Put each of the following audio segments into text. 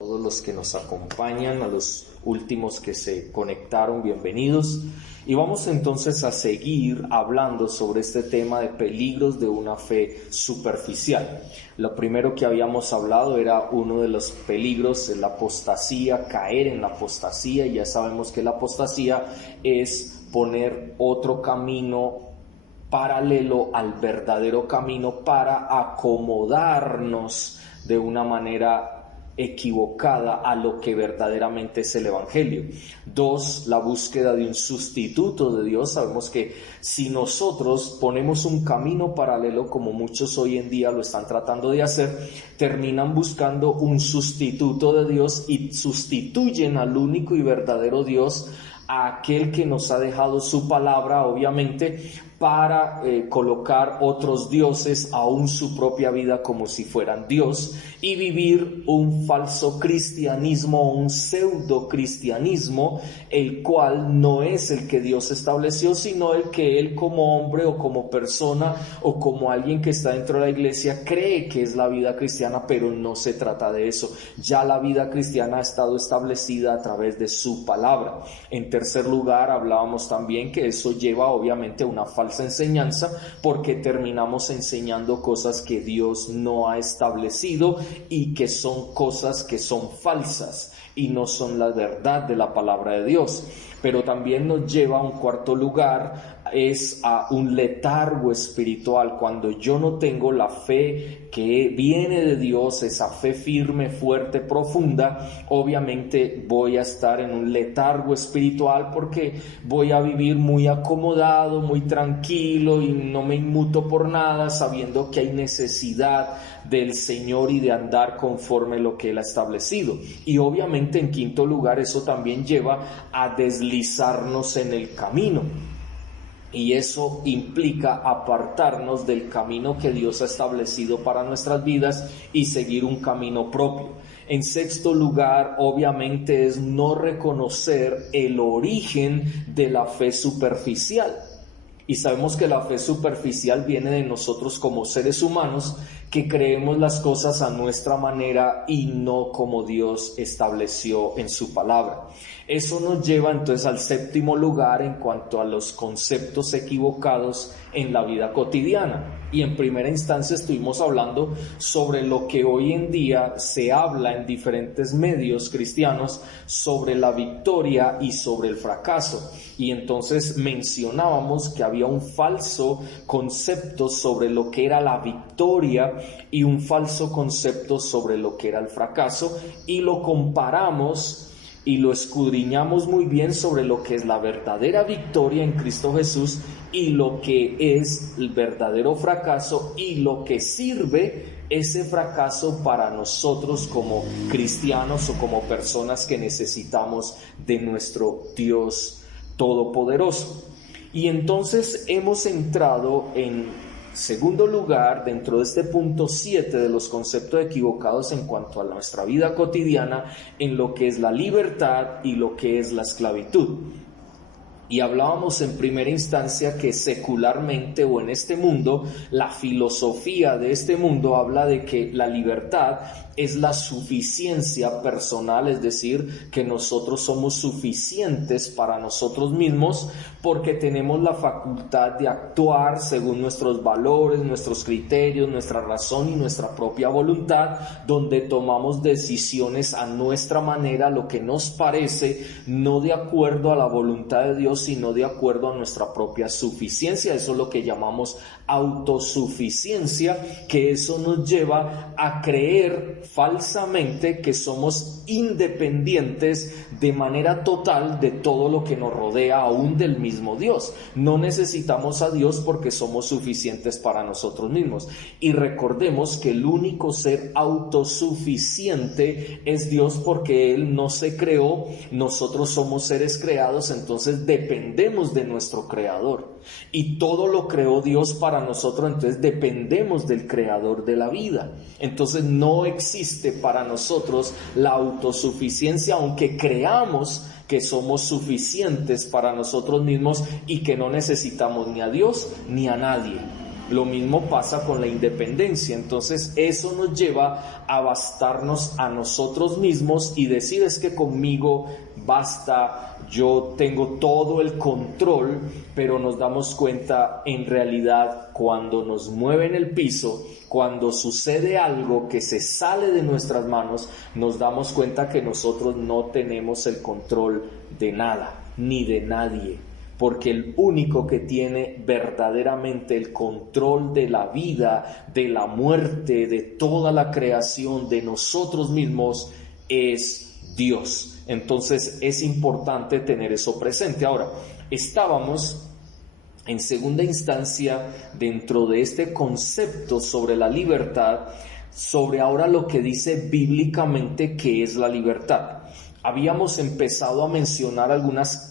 Todos los que nos acompañan, a los últimos que se conectaron, bienvenidos. Y vamos entonces a seguir hablando sobre este tema de peligros de una fe superficial. Lo primero que habíamos hablado era uno de los peligros, la apostasía, caer en la apostasía. Y ya sabemos que la apostasía es poner otro camino paralelo al verdadero camino para acomodarnos de una manera equivocada a lo que verdaderamente es el Evangelio. 2, la búsqueda de un sustituto de Dios. Sabemos que si nosotros ponemos un camino paralelo, como muchos hoy en día lo están tratando de hacer, terminan buscando un sustituto de Dios y sustituyen al único y verdadero Dios, a aquel que nos ha dejado su palabra, obviamente, para colocar otros dioses, aún su propia vida, como si fueran Dios, y vivir un falso cristianismo, un pseudo cristianismo, el cual no es el que Dios estableció, sino el que él como hombre o como persona o como alguien que está dentro de la iglesia cree que es la vida cristiana, pero no se trata de eso. Ya la vida cristiana ha estado establecida a través de su palabra. En tercer lugar, hablábamos también que eso lleva obviamente a una falsa enseñanza, porque terminamos enseñando cosas que Dios no ha establecido y que son cosas que son falsas y no son la verdad de la palabra de Dios. Pero también nos lleva a un cuarto lugar, es a un letargo espiritual. Cuando yo no tengo la fe que viene de Dios, esa fe firme, fuerte, profunda, obviamente voy a estar en un letargo espiritual, porque voy a vivir muy acomodado, muy tranquilo y no me inmuto por nada, sabiendo que hay necesidad del Señor y de andar conforme lo que Él ha establecido. Y obviamente en quinto lugar, eso también lleva a deslizarnos en el camino. Y eso implica apartarnos del camino que Dios ha establecido para nuestras vidas y seguir un camino propio. En sexto lugar, obviamente, es no reconocer el origen de la fe superficial. Y sabemos que la fe superficial viene de nosotros como seres humanos, que creemos las cosas a nuestra manera y no como Dios estableció en su palabra. Eso nos lleva entonces al séptimo lugar en cuanto a los conceptos equivocados en la vida cotidiana. Y en primera instancia estuvimos hablando sobre lo que hoy en día se habla en diferentes medios cristianos sobre la victoria y sobre el fracaso. Y entonces mencionábamos que había un falso concepto sobre lo que era la victoria y un falso concepto sobre lo que era el fracaso, y lo comparamos y lo escudriñamos muy bien sobre lo que es la verdadera victoria en Cristo Jesús y lo que es el verdadero fracaso y lo que sirve ese fracaso para nosotros como cristianos o como personas que necesitamos de nuestro Dios Todopoderoso. Y entonces hemos entrado en segundo lugar, dentro de este punto 7 de los conceptos equivocados en cuanto a nuestra vida cotidiana, en lo que es la libertad y lo que es la esclavitud. Y hablábamos en primera instancia que secularmente o en este mundo, la filosofía de este mundo habla de que la libertad es la suficiencia personal, es decir, que nosotros somos suficientes para nosotros mismos porque tenemos la facultad de actuar según nuestros valores, nuestros criterios, nuestra razón y nuestra propia voluntad, donde tomamos decisiones a nuestra manera, lo que nos parece, no de acuerdo a la voluntad de Dios, sino de acuerdo a nuestra propia suficiencia. Eso es lo que llamamos autosuficiencia, que eso nos lleva a creer falsamente que somos independientes de manera total de todo lo que nos rodea, aún del mismo Dios. No necesitamos a Dios porque somos suficientes para nosotros mismos. Y recordemos que el único ser autosuficiente es Dios, porque Él no se creó, nosotros somos seres creados, entonces dependemos de nuestro Creador. Y todo lo creó Dios para nosotros, entonces dependemos del Creador de la vida. Entonces no existe para nosotros la autosuficiencia, aunque creamos que somos suficientes para nosotros mismos y que no necesitamos ni a Dios ni a nadie. Lo mismo pasa con la independencia. Entonces eso nos lleva a bastarnos a nosotros mismos y decir: es que conmigo basta, yo tengo todo el control. Pero nos damos cuenta, en realidad, cuando nos mueven el piso, cuando sucede algo que se sale de nuestras manos, nos damos cuenta que nosotros no tenemos el control de nada, ni de nadie. Porque el único que tiene verdaderamente el control de la vida, de la muerte, de toda la creación, de nosotros mismos, es Dios. Entonces es importante tener eso presente. Ahora, estábamos en segunda instancia dentro de este concepto sobre la libertad, sobre ahora lo que dice bíblicamente que es la libertad. Habíamos empezado a mencionar algunos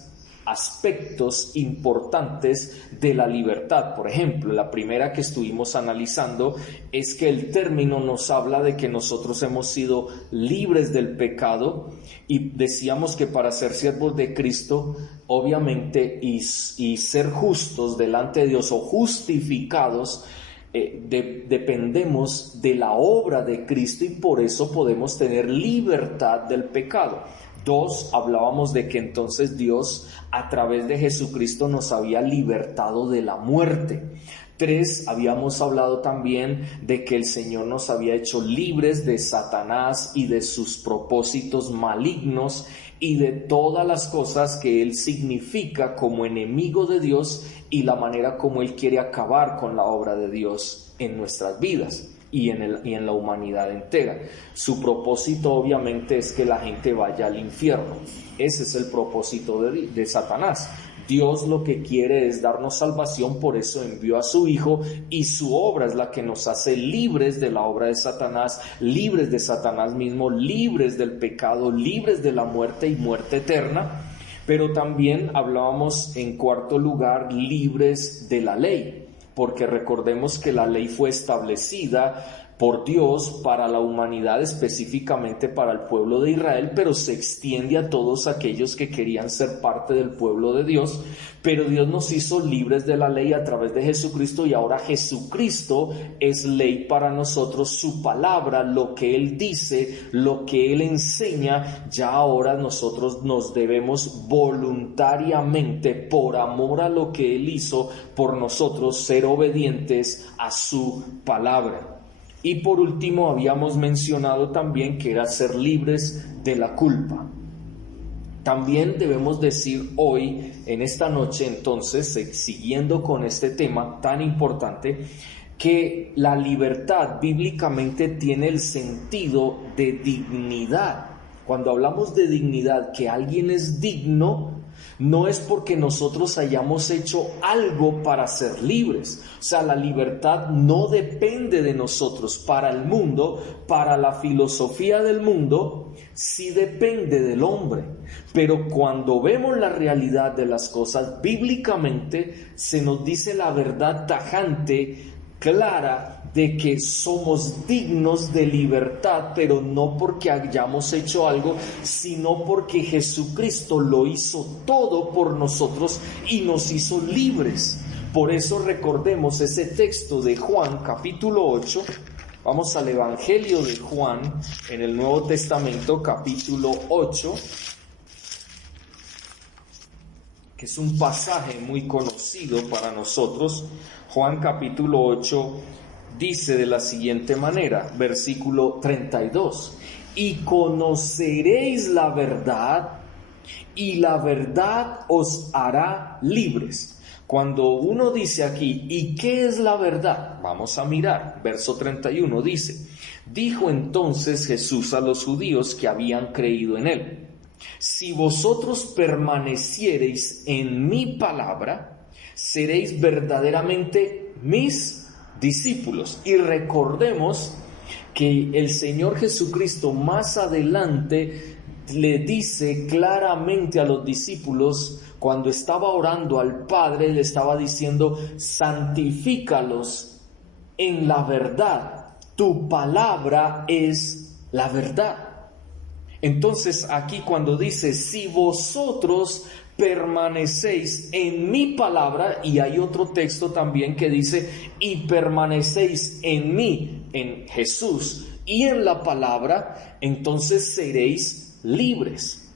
aspectos importantes de la libertad. Por ejemplo, la primera que estuvimos analizando es que el término nos habla de que nosotros hemos sido libres del pecado, y decíamos que para ser siervos de Cristo, obviamente, y ser justos delante de Dios o justificados, dependemos de la obra de Cristo, y por eso podemos tener libertad del pecado. 2, hablábamos de que entonces Dios a través de Jesucristo nos había libertado de la muerte. 3, habíamos hablado también de que el Señor nos había hecho libres de Satanás y de sus propósitos malignos y de todas las cosas que Él significa como enemigo de Dios y la manera como Él quiere acabar con la obra de Dios en nuestras vidas y en la humanidad entera. Su propósito obviamente es que la gente vaya al infierno. Ese es el propósito de Satanás. Dios lo que quiere es darnos salvación, por eso envió a su Hijo, y su obra es la que nos hace libres de la obra de Satanás, libres de Satanás mismo, libres del pecado, libres de la muerte y muerte eterna. Pero también hablábamos, en cuarto lugar, libres de la ley, porque recordemos que la ley fue establecida por Dios para la humanidad, específicamente para el pueblo de Israel, pero se extiende a todos aquellos que querían ser parte del pueblo de Dios. Pero Dios nos hizo libres de la ley a través de Jesucristo, y ahora Jesucristo es ley para nosotros. Su palabra, lo que Él dice, lo que Él enseña, ya ahora nosotros nos debemos voluntariamente, por amor a lo que Él hizo por nosotros, ser obedientes a su palabra. Y por último habíamos mencionado también que era ser libres de la culpa. También debemos decir hoy, en esta noche, entonces, siguiendo con este tema tan importante, que la libertad bíblicamente tiene el sentido de dignidad. Cuando hablamos de dignidad, que alguien es digno, no es porque nosotros hayamos hecho algo para ser libres. O sea, la libertad no depende de nosotros. Para el mundo, para la filosofía del mundo, sí depende del hombre. Pero cuando vemos la realidad de las cosas, bíblicamente se nos dice la verdad tajante, clara, de que somos dignos de libertad, pero no porque hayamos hecho algo, sino porque Jesucristo lo hizo todo por nosotros y nos hizo libres. Por eso recordemos ese texto de Juan capítulo 8. Vamos al Evangelio de Juan en el Nuevo Testamento, capítulo 8, que es un pasaje muy conocido para nosotros. Juan capítulo 8 dice de la siguiente manera, versículo 32: y conoceréis la verdad, y la verdad os hará libres. Cuando uno dice aquí, ¿y qué es la verdad? Vamos a mirar, verso 31 dice: dijo entonces Jesús a los judíos que habían creído en él: si vosotros permaneciereis en mi palabra, seréis verdaderamente mis discípulos. Y recordemos que el Señor Jesucristo más adelante le dice claramente a los discípulos, cuando estaba orando al Padre, le estaba diciendo: santifícalos en la verdad, tu palabra es la verdad. Entonces aquí cuando dice, si vosotros permanecéis en mi palabra, y hay otro texto también que dice, y permanecéis en mí, en Jesús, y en la palabra, entonces seréis libres.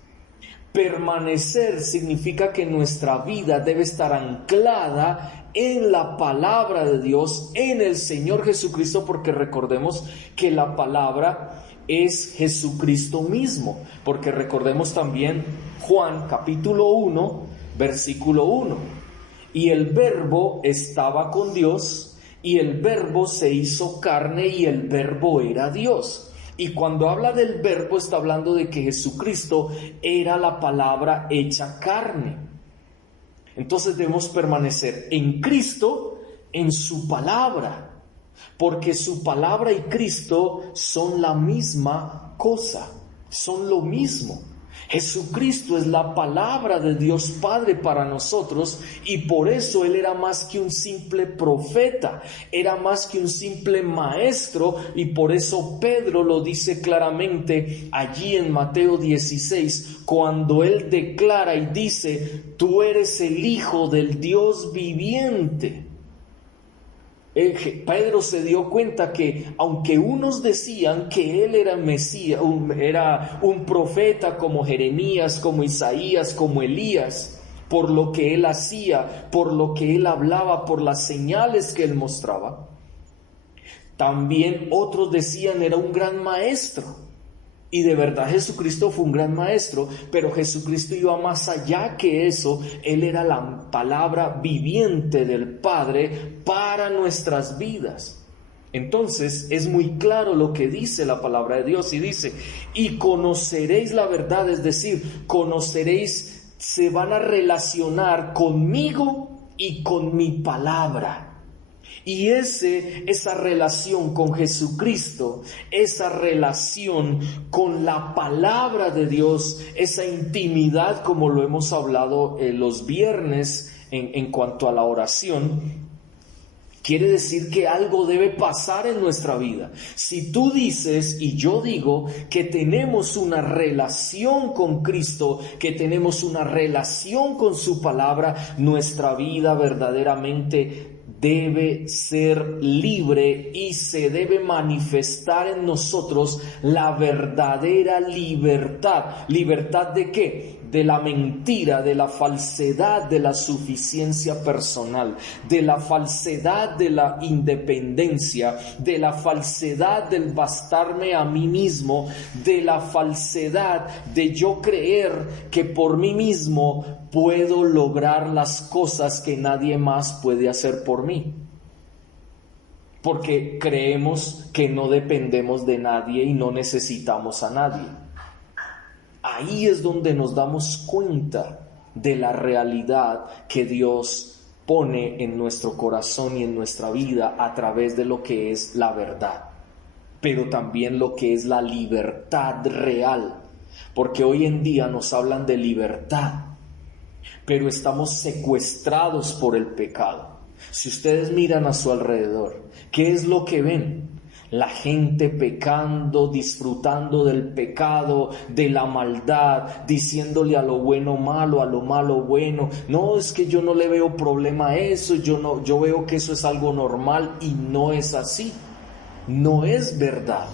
Permanecer significa que nuestra vida debe estar anclada en la palabra de Dios, en el Señor Jesucristo, porque recordemos que la palabra es Jesucristo mismo, porque recordemos también Juan capítulo 1, versículo 1, y el verbo estaba con Dios, y el verbo se hizo carne, y el verbo era Dios. Y cuando habla del verbo está hablando de que Jesucristo era la palabra hecha carne. Entonces debemos permanecer en Cristo, en su palabra, porque su palabra y Cristo son la misma cosa, son lo mismo. Jesucristo es la palabra de Dios Padre para nosotros, y por eso Él era más que un simple profeta, era más que un simple maestro, y por eso Pedro lo dice claramente allí en Mateo 16, cuando Él declara y dice, tú eres el Hijo del Dios viviente. Pedro se dio cuenta que aunque unos decían que él era Mesías, era un profeta como Jeremías, como Isaías, como Elías, por lo que él hacía, por lo que él hablaba, por las señales que él mostraba, también otros decían era un gran maestro. Y de verdad Jesucristo fue un gran maestro, pero Jesucristo iba más allá que eso. Él era la palabra viviente del Padre para nuestras vidas. Entonces es muy claro lo que dice la palabra de Dios, y dice, y conoceréis la verdad, es decir, conoceréis, se van a relacionar conmigo y con mi palabra. Y esa relación con Jesucristo, esa relación con la palabra de Dios, esa intimidad, como lo hemos hablado los viernes en cuanto a la oración, quiere decir que algo debe pasar en nuestra vida. Si tú dices y yo digo que tenemos una relación con Cristo, que tenemos una relación con su palabra, nuestra vida verdaderamente debe ser libre y se debe manifestar en nosotros la verdadera libertad. ¿Libertad de qué? De la mentira, de la falsedad, de la suficiencia personal, de la falsedad de la independencia, de la falsedad del bastarme a mí mismo, de la falsedad de yo creer que por mí mismo puedo lograr las cosas que nadie más puede hacer por mí. Porque creemos que no dependemos de nadie y no necesitamos a nadie. Ahí es donde nos damos cuenta de la realidad que Dios pone en nuestro corazón y en nuestra vida a través de lo que es la verdad, pero también lo que es la libertad real, porque hoy en día nos hablan de libertad, pero estamos secuestrados por el pecado. Si ustedes miran a su alrededor, ¿qué es lo que ven? La gente pecando, disfrutando del pecado, de la maldad, diciéndole a lo bueno malo, a lo malo bueno. No, es que yo no le veo problema a eso, yo veo que eso es algo normal, y no es así. No es verdad.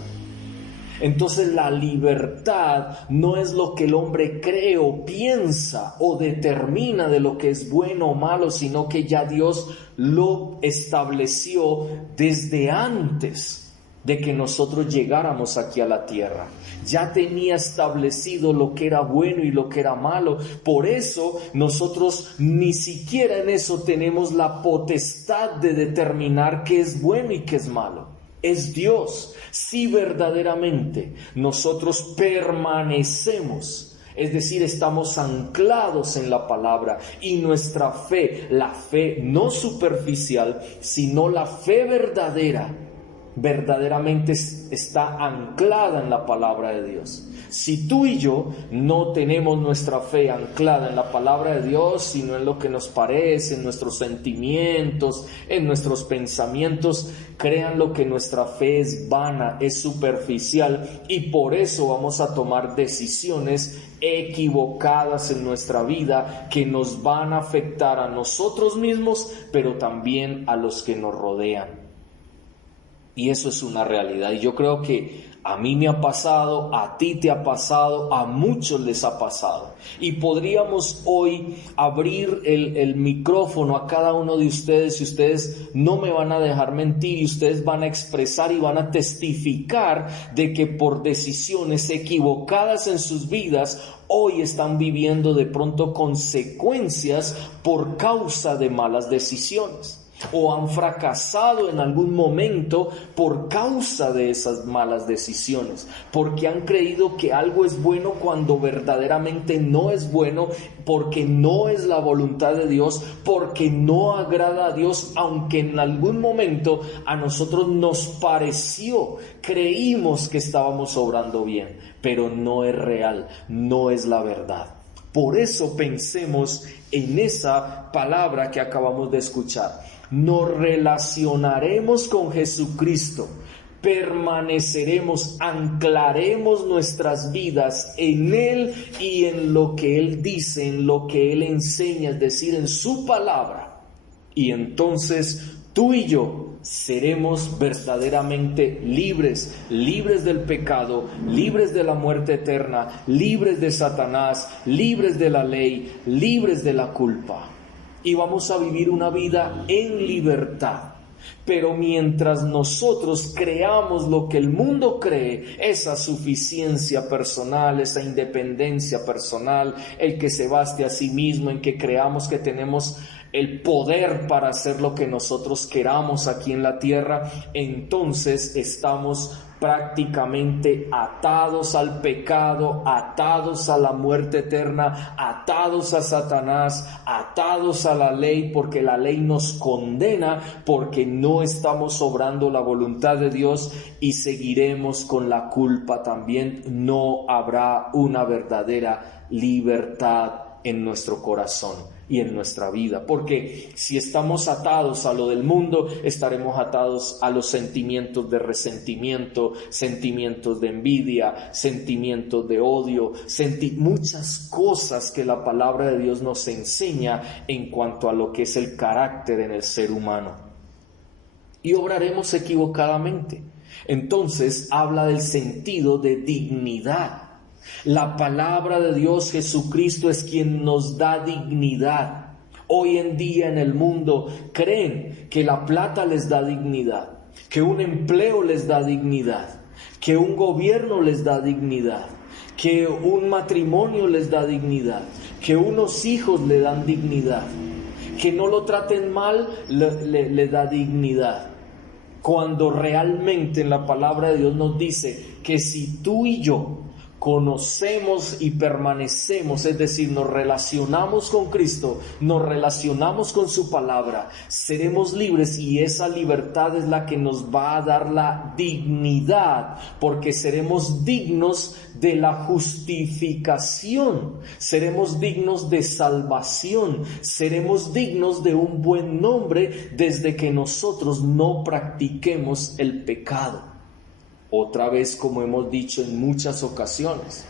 Entonces la libertad no es lo que el hombre cree o piensa o determina de lo que es bueno o malo, sino que ya Dios lo estableció desde antes de que nosotros llegáramos aquí a la tierra. Ya tenía establecido lo que era bueno y lo que era malo. Por eso nosotros ni siquiera en eso tenemos la potestad de determinar qué es bueno y qué es malo. Es Dios. Si verdaderamente nosotros permanecemos, es decir, estamos anclados en la palabra, y nuestra fe, la fe no superficial, sino la fe verdadera, verdaderamente está anclada en la palabra de Dios. Si tú y yo no tenemos nuestra fe anclada en la palabra de Dios, sino en lo que nos parece, en nuestros sentimientos, en nuestros pensamientos, créanlo que nuestra fe es vana, es superficial, y por eso vamos a tomar decisiones equivocadas en nuestra vida que nos van a afectar a nosotros mismos, pero también a los que nos rodean. Y eso es una realidad, y yo creo que a mí me ha pasado, a ti te ha pasado, a muchos les ha pasado. Y podríamos hoy abrir el micrófono a cada uno de ustedes, y ustedes no me van a dejar mentir, y ustedes van a expresar y van a testificar de que por decisiones equivocadas en sus vidas, hoy están viviendo de pronto consecuencias por causa de malas decisiones. O han fracasado en algún momento por causa de esas malas decisiones, porque han creído que algo es bueno cuando verdaderamente no es bueno, porque no es la voluntad de Dios, porque no agrada a Dios, aunque en algún momento a nosotros nos pareció, creímos que estábamos obrando bien, pero no es real, no es la verdad. Por eso pensemos en esa palabra que acabamos de escuchar. Nos relacionaremos con Jesucristo, permaneceremos, anclaremos nuestras vidas en Él y en lo que Él dice, en lo que Él enseña, es decir, en su palabra. Y entonces tú y yo seremos verdaderamente libres, libres del pecado, libres de la muerte eterna, libres de Satanás, libres de la ley, libres de la culpa. Y vamos a vivir una vida en libertad. Pero mientras nosotros creamos lo que el mundo cree, esa suficiencia personal, esa independencia personal, el que se baste a sí mismo, en que creamos que tenemos el poder para hacer lo que nosotros queramos aquí en la tierra, entonces estamos prácticamente atados al pecado, atados a la muerte eterna, atados a Satanás, atados a la ley, porque la ley nos condena, porque no estamos obrando la voluntad de Dios, y seguiremos con la culpa también. No habrá una verdadera libertad en nuestro corazón y en nuestra vida, porque si estamos atados a lo del mundo, estaremos atados a los sentimientos de resentimiento, sentimientos de envidia, sentimientos de odio, muchas cosas que la palabra de Dios nos enseña en cuanto a lo que es el carácter en el ser humano, y obraremos equivocadamente. Entonces habla del sentido de dignidad. La palabra de Dios, Jesucristo, es quien nos da dignidad. Hoy en día en el mundo creen que la plata les da dignidad, que un empleo les da dignidad, que un gobierno les da dignidad, que un matrimonio les da dignidad, que unos hijos le dan dignidad, que no lo traten mal le da dignidad. Cuando realmente en la palabra de Dios nos dice que si tú y yo conocemos y permanecemos, es decir, nos relacionamos con Cristo, nos relacionamos con su palabra, seremos libres, y esa libertad es la que nos va a dar la dignidad, porque seremos dignos de la justificación, seremos dignos de salvación, seremos dignos de un buen nombre desde que nosotros no practiquemos el pecado. Otra vez, como hemos dicho en muchas ocasiones,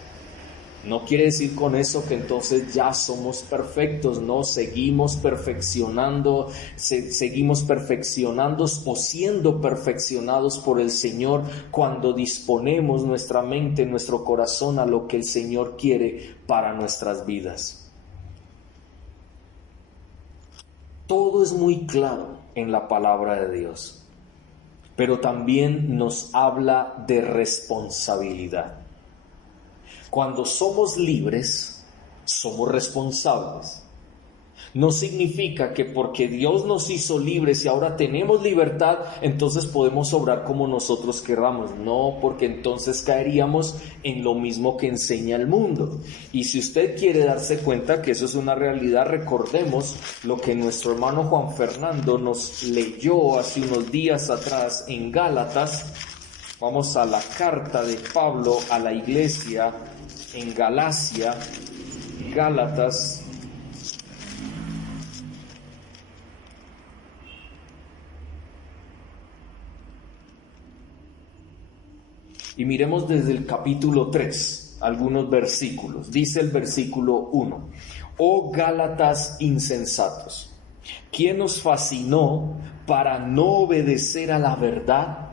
no quiere decir con eso que entonces ya somos perfectos, no, seguimos perfeccionando o siendo perfeccionados por el Señor cuando disponemos nuestra mente, nuestro corazón a lo que el Señor quiere para nuestras vidas. Todo es muy claro en la palabra de Dios, pero también nos habla de responsabilidad. Cuando somos libres, somos responsables. No significa que porque Dios nos hizo libres y ahora tenemos libertad, entonces podemos obrar como nosotros queramos. No, porque entonces caeríamos en lo mismo que enseña el mundo. Y si usted quiere darse cuenta que eso es una realidad, recordemos lo que nuestro hermano Juan Fernando nos leyó hace unos días atrás en Gálatas. Vamos a la carta de Pablo a la iglesia en Galacia, Gálatas. Y miremos desde el capítulo 3, algunos versículos. Dice el versículo 1: Oh Gálatas insensatos, ¿quién os fascinó para no obedecer a la verdad?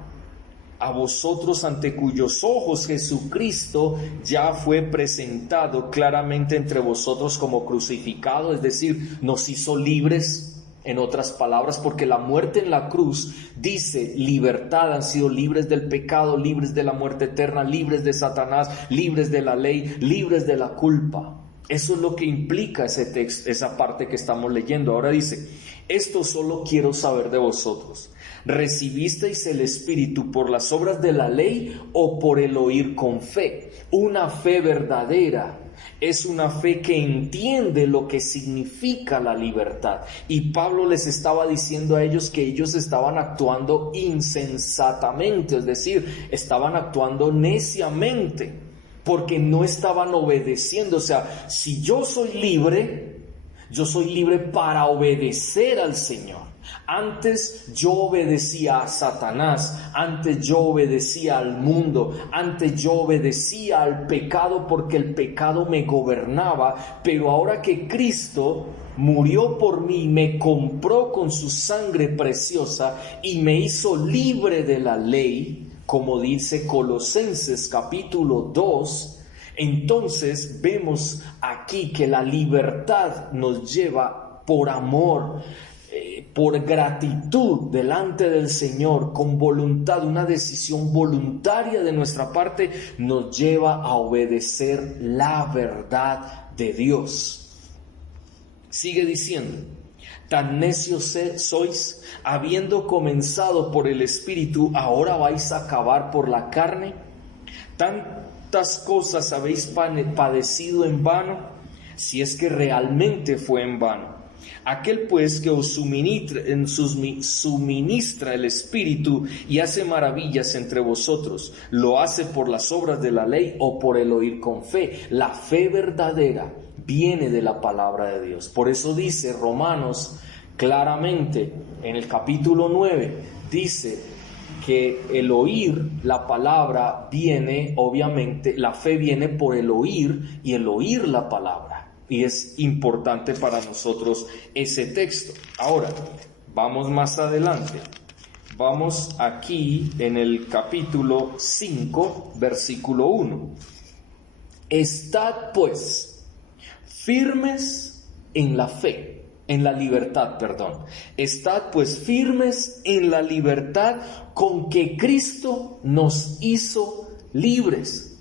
A vosotros ante cuyos ojos Jesucristo ya fue presentado claramente entre vosotros como crucificado, es decir, nos hizo libres. En otras palabras, porque la muerte en la cruz dice libertad, han sido libres del pecado, libres de la muerte eterna, libres de Satanás, libres de la ley, libres de la culpa. Eso es lo que implica ese texto, esa parte que estamos leyendo. Ahora dice: esto solo quiero saber de vosotros. ¿Recibisteis el Espíritu por las obras de la ley o por el oír con fe? Una fe verdadera es una fe que entiende lo que significa la libertad. Y Pablo les estaba diciendo a ellos que ellos estaban actuando insensatamente, es decir, estaban actuando neciamente, porque no estaban obedeciendo. O sea, si yo soy libre para obedecer al Señor. Antes yo obedecía a Satanás, antes yo obedecía al mundo, antes yo obedecía al pecado porque el pecado me gobernaba, pero ahora que Cristo murió por mí, me compró con su sangre preciosa y me hizo libre de la ley, como dice Colosenses capítulo 2, entonces vemos aquí que la libertad nos lleva por amor, por gratitud delante del Señor, con voluntad, una decisión voluntaria de nuestra parte, nos lleva a obedecer la verdad de Dios. Sigue diciendo: tan necios sois, habiendo comenzado por el Espíritu, ahora vais a acabar por la carne. Tantas cosas habéis padecido en vano, si es que realmente fue en vano. Aquel pues que os suministra el Espíritu y hace maravillas entre vosotros, ¿lo hace por las obras de la ley o por el oír con fe? La fe verdadera viene de la palabra de Dios. Por eso dice Romanos claramente en el capítulo 9, dice que el oír la palabra viene, obviamente, la fe viene por el oír y el oír la palabra. Y es importante para nosotros ese texto. Ahora, vamos más adelante. Vamos aquí en el capítulo 5, versículo 1. Estad pues firmes en la fe, en la libertad, perdón. Estad pues firmes en la libertad con que Cristo nos hizo libres.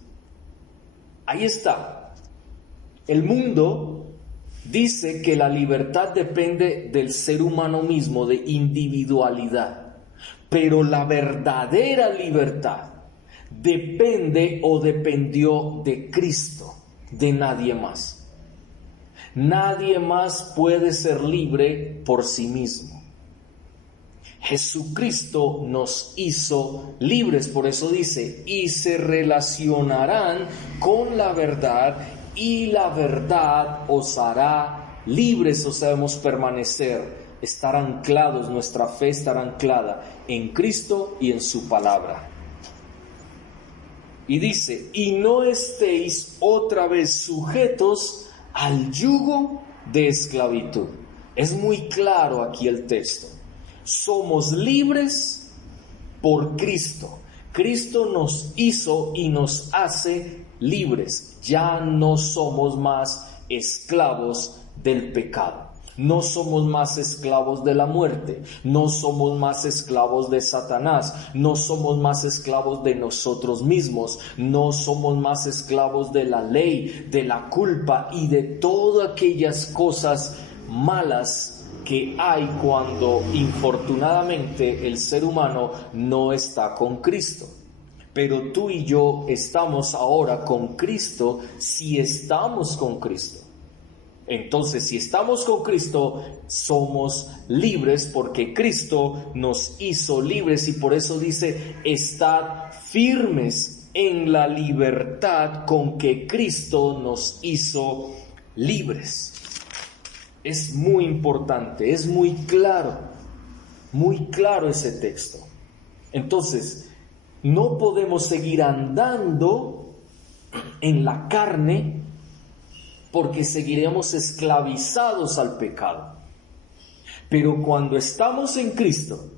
Ahí está. El mundo dice que la libertad depende del ser humano mismo, de individualidad, pero la verdadera libertad depende o dependió de Cristo, de nadie más. Nadie más puede ser libre por sí mismo. Jesucristo nos hizo libres, por eso dice: y se relacionarán con la verdad, y la verdad os hará libres. O sea, debemos permanecer, estar anclados, nuestra fe estará anclada en Cristo y en su palabra. Y dice: y no estéis otra vez sujetos al yugo de esclavitud. Es muy claro aquí el texto. Somos libres por Cristo. Cristo nos hizo y nos hace libres. Ya no somos más esclavos del pecado. No somos más esclavos de la muerte. No somos más esclavos de Satanás. No somos más esclavos de nosotros mismos. No somos más esclavos de la ley, de la culpa y de todas aquellas cosas malas que hay cuando infortunadamente el ser humano no está con Cristo. Pero tú y yo estamos ahora con Cristo si estamos con Cristo. Entonces, si estamos con Cristo, somos libres porque Cristo nos hizo libres, y por eso dice: estad firmes en la libertad con que Cristo nos hizo libres. Es muy importante, es muy claro ese texto. Entonces, no podemos seguir andando en la carne, porque seguiremos esclavizados al pecado. Pero cuando estamos en Cristo,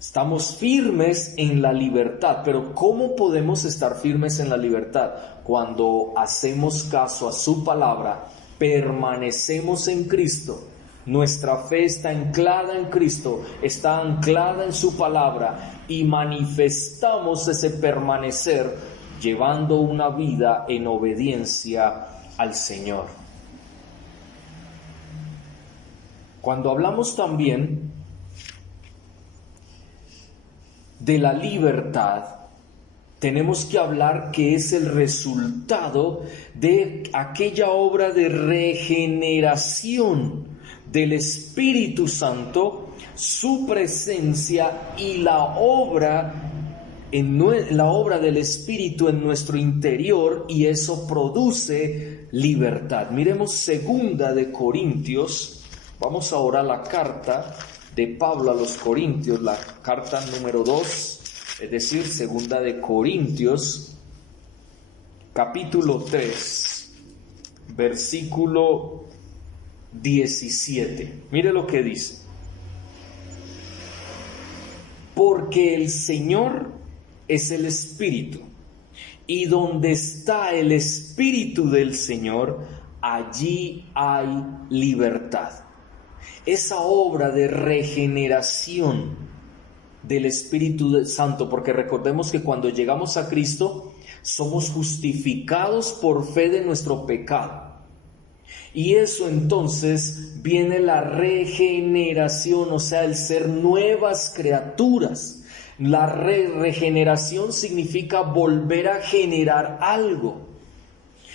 estamos firmes en la libertad. Pero ¿cómo podemos estar firmes en la libertad? Cuando hacemos caso a su palabra, permanecemos en Cristo. Nuestra fe está anclada en Cristo, está anclada en su palabra, y manifestamos ese permanecer llevando una vida en obediencia al Señor. Cuando hablamos también de la libertad, tenemos que hablar que es el resultado de aquella obra de regeneración del Espíritu Santo, su presencia y la obra del Espíritu en nuestro interior, y eso produce libertad. Miremos 2 de Corintios. Vamos ahora a la carta de Pablo a los Corintios, la carta número 2, es decir, 2 de Corintios, capítulo 3, versículo 17. Mire lo que dice: porque el Señor es el Espíritu, y donde está el Espíritu del Señor, allí hay libertad. Esa obra de regeneración del Espíritu Santo, porque recordemos que cuando llegamos a Cristo, somos justificados por fe de nuestro pecado. Y eso entonces viene la regeneración, o sea, el ser nuevas criaturas. La regeneración significa volver a generar algo.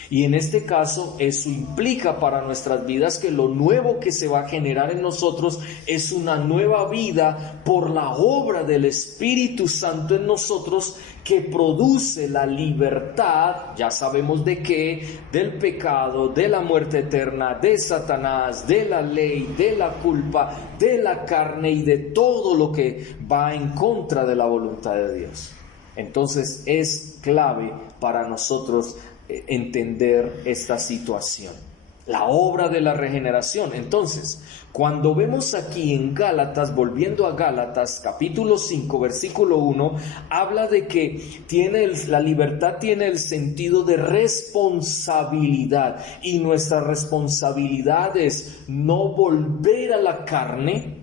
Y en este caso, eso implica para nuestras vidas que lo nuevo que se va a generar en nosotros es una nueva vida por la obra del Espíritu Santo en nosotros, que produce la libertad, ya sabemos de qué: del pecado, de la muerte eterna, de Satanás, de la ley, de la culpa, de la carne y de todo lo que va en contra de la voluntad de Dios. Entonces es clave para nosotros entender esta situación, la obra de la regeneración. Entonces, cuando vemos aquí en Gálatas, volviendo a Gálatas capítulo 5 versículo 1, habla de que la libertad tiene el sentido de responsabilidad, y nuestra responsabilidad es no volver a la carne,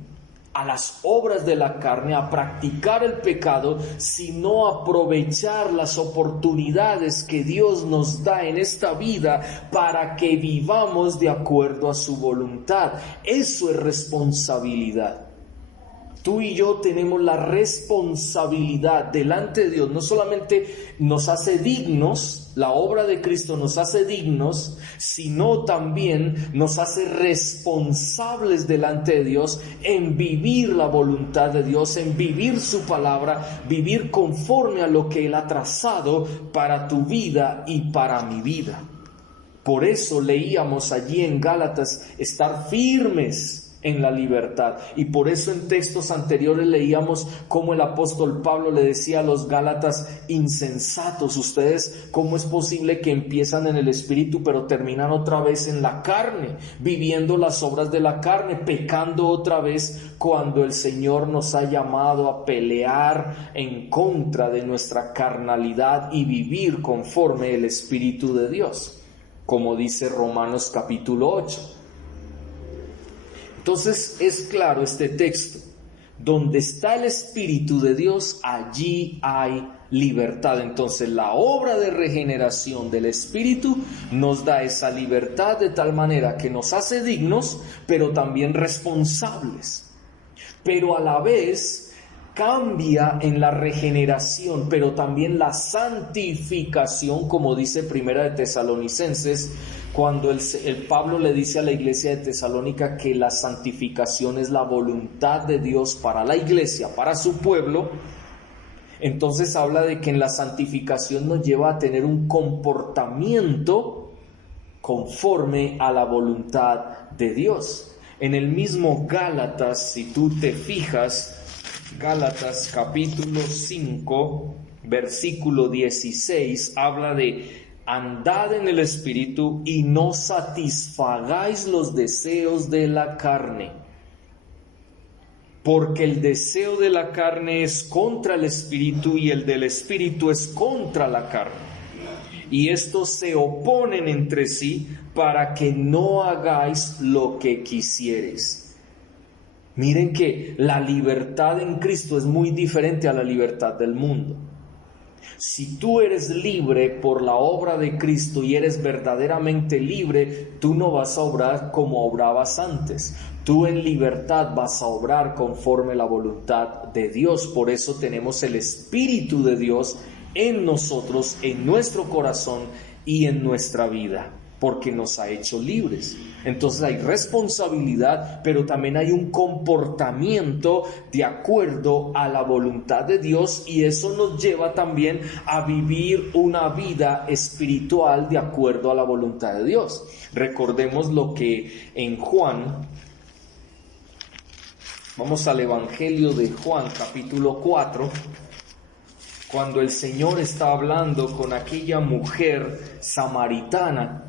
a las obras de la carne, a practicar el pecado, sino aprovechar las oportunidades que Dios nos da en esta vida para que vivamos de acuerdo a su voluntad. Eso es responsabilidad. Tú y yo tenemos la responsabilidad delante de Dios. No solamente nos hace dignos, la obra de Cristo nos hace dignos, sino también nos hace responsables delante de Dios en vivir la voluntad de Dios, en vivir su palabra, vivir conforme a lo que Él ha trazado para tu vida y para mi vida. Por eso leíamos allí en Gálatas estar firmes en la libertad, y por eso en textos anteriores leíamos cómo el apóstol Pablo le decía a los Gálatas: insensatos ustedes, ¿cómo es posible que empiezan en el Espíritu pero terminan otra vez en la carne, viviendo las obras de la carne, pecando otra vez, cuando el Señor nos ha llamado a pelear en contra de nuestra carnalidad y vivir conforme el Espíritu de Dios, como dice Romanos capítulo 8. Entonces es claro este texto. Donde está el Espíritu de Dios, allí hay libertad. Entonces la obra de regeneración del Espíritu nos da esa libertad de tal manera que nos hace dignos, pero también responsables. Pero a la vez cambia en la regeneración, pero también la santificación, como dice Primera de Tesalonicenses, cuando el Pablo le dice a la iglesia de Tesalónica que la santificación es la voluntad de Dios para la iglesia, para su pueblo. Entonces habla de que en la santificación nos lleva a tener un comportamiento conforme a la voluntad de Dios. En el mismo Gálatas, si tú te fijas, Gálatas capítulo 5, versículo 16, habla de: andad en el Espíritu y no satisfagáis los deseos de la carne, porque el deseo de la carne es contra el Espíritu y el del Espíritu es contra la carne. Y estos se oponen entre sí para que no hagáis lo que quisieres. Miren que la libertad en Cristo es muy diferente a la libertad del mundo. Si tú eres libre por la obra de Cristo y eres verdaderamente libre, tú no vas a obrar como obrabas antes. Tú en libertad vas a obrar conforme la voluntad de Dios. Por eso tenemos el Espíritu de Dios en nosotros, en nuestro corazón y en nuestra vida, porque nos ha hecho libres. Entonces hay responsabilidad, pero también hay un comportamiento de acuerdo a la voluntad de Dios, y eso nos lleva también a vivir una vida espiritual de acuerdo a la voluntad de Dios. Recordemos lo que en Juan, vamos al Evangelio de Juan capítulo 4, cuando el Señor está hablando con aquella mujer samaritana.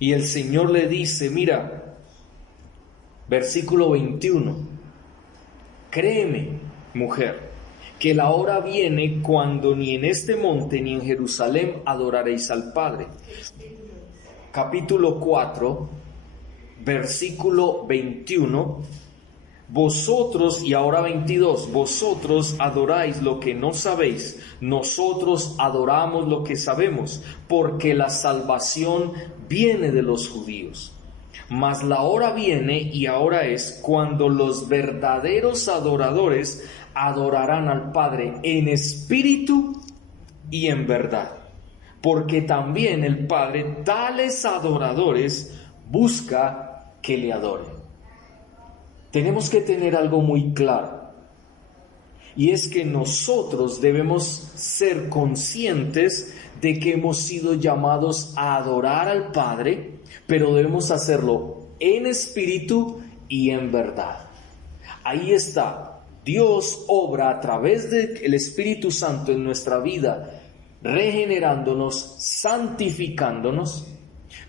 Y el Señor le dice, mira, versículo 21, créeme, mujer, que la hora viene cuando ni en este monte ni en Jerusalén adoraréis al Padre. Capítulo 4, versículo 21, vosotros, y ahora 22, vosotros adoráis lo que no sabéis, nosotros adoramos lo que sabemos, porque la salvación viene de los judíos. Mas la hora viene, y ahora es, cuando los verdaderos adoradores adorarán al Padre en espíritu y en verdad, porque también el Padre tales adoradores busca que le adoren. Tenemos que tener algo muy claro, y es que nosotros debemos ser conscientes de que hemos sido llamados a adorar al Padre, pero debemos hacerlo en espíritu y en verdad. Ahí está, Dios obra a través del Espíritu Santo en nuestra vida, regenerándonos, santificándonos,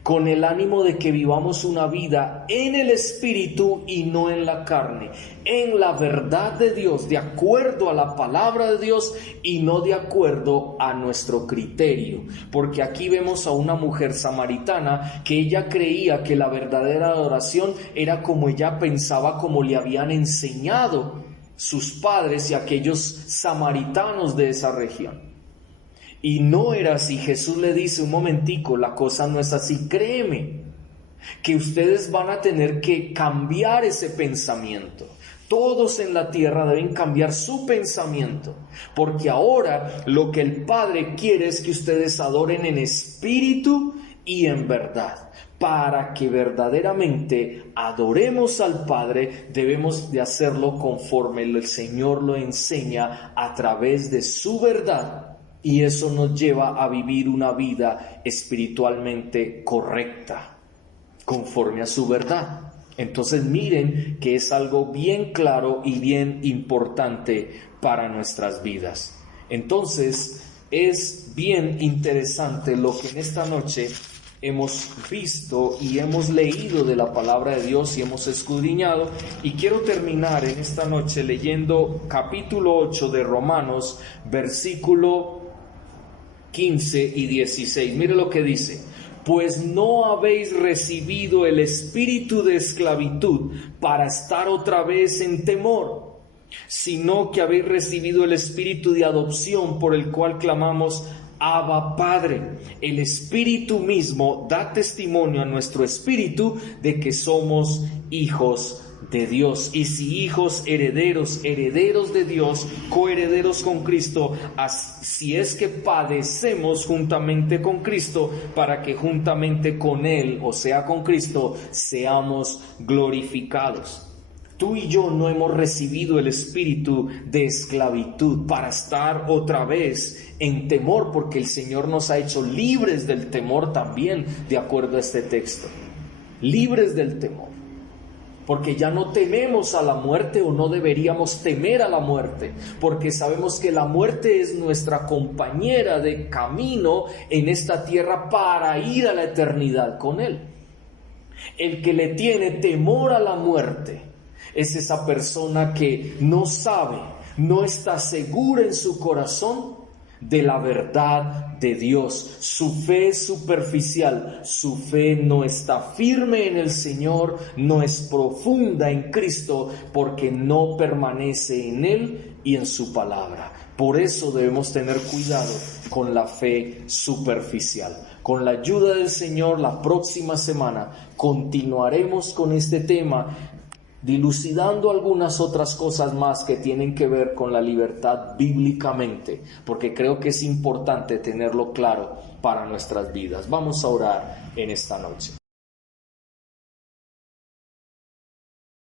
con el ánimo de que vivamos una vida en el Espíritu y no en la carne, en la verdad de Dios, de acuerdo a la palabra de Dios y no de acuerdo a nuestro criterio. Porque aquí vemos a una mujer samaritana que ella creía que la verdadera adoración era como ella pensaba, como le habían enseñado sus padres y aquellos samaritanos de esa región. Y no era así. Jesús le dice, un momentico, la cosa no es así. Créeme que ustedes van a tener que cambiar ese pensamiento. Todos en la tierra deben cambiar su pensamiento, porque ahora lo que el Padre quiere es que ustedes adoren en espíritu y en verdad. Para que verdaderamente adoremos al Padre, debemos de hacerlo conforme el Señor lo enseña a través de su verdad. Y eso nos lleva a vivir una vida espiritualmente correcta, conforme a su verdad. Entonces miren que es algo bien claro y bien importante para nuestras vidas. Entonces es bien interesante lo que en esta noche hemos visto y hemos leído de la palabra de Dios y hemos escudriñado, y quiero terminar en esta noche leyendo capítulo 8 de Romanos, versículo 15 y 16. Mire lo que dice: pues no habéis recibido el espíritu de esclavitud para estar otra vez en temor, sino que habéis recibido el espíritu de adopción por el cual clamamos: Abba, Padre. El Espíritu mismo da testimonio a nuestro espíritu de que somos hijos de Dios. Y si hijos, herederos, herederos de Dios, coherederos con Cristo, si es que padecemos juntamente con Cristo, para que juntamente con Él, o sea, con Cristo, seamos glorificados. Tú y yo no hemos recibido el espíritu de esclavitud para estar otra vez en temor, porque el Señor nos ha hecho libres del temor también, de acuerdo a este texto. Libres del temor, porque ya no tememos a la muerte, o no deberíamos temer a la muerte, porque sabemos que la muerte es nuestra compañera de camino en esta tierra para ir a la eternidad con Él. El que le tiene temor a la muerte es esa persona que no sabe, no está segura en su corazón de la verdad de Dios. Su fe es superficial, su fe no está firme en el Señor, no es profunda en Cristo, porque no permanece en Él y en su palabra. Por eso debemos tener cuidado con la fe superficial. Con la ayuda del Señor, la próxima semana continuaremos con este tema, dilucidando algunas otras cosas más que tienen que ver con la libertad bíblicamente, porque creo que es importante tenerlo claro para nuestras vidas. Vamos a orar en esta noche.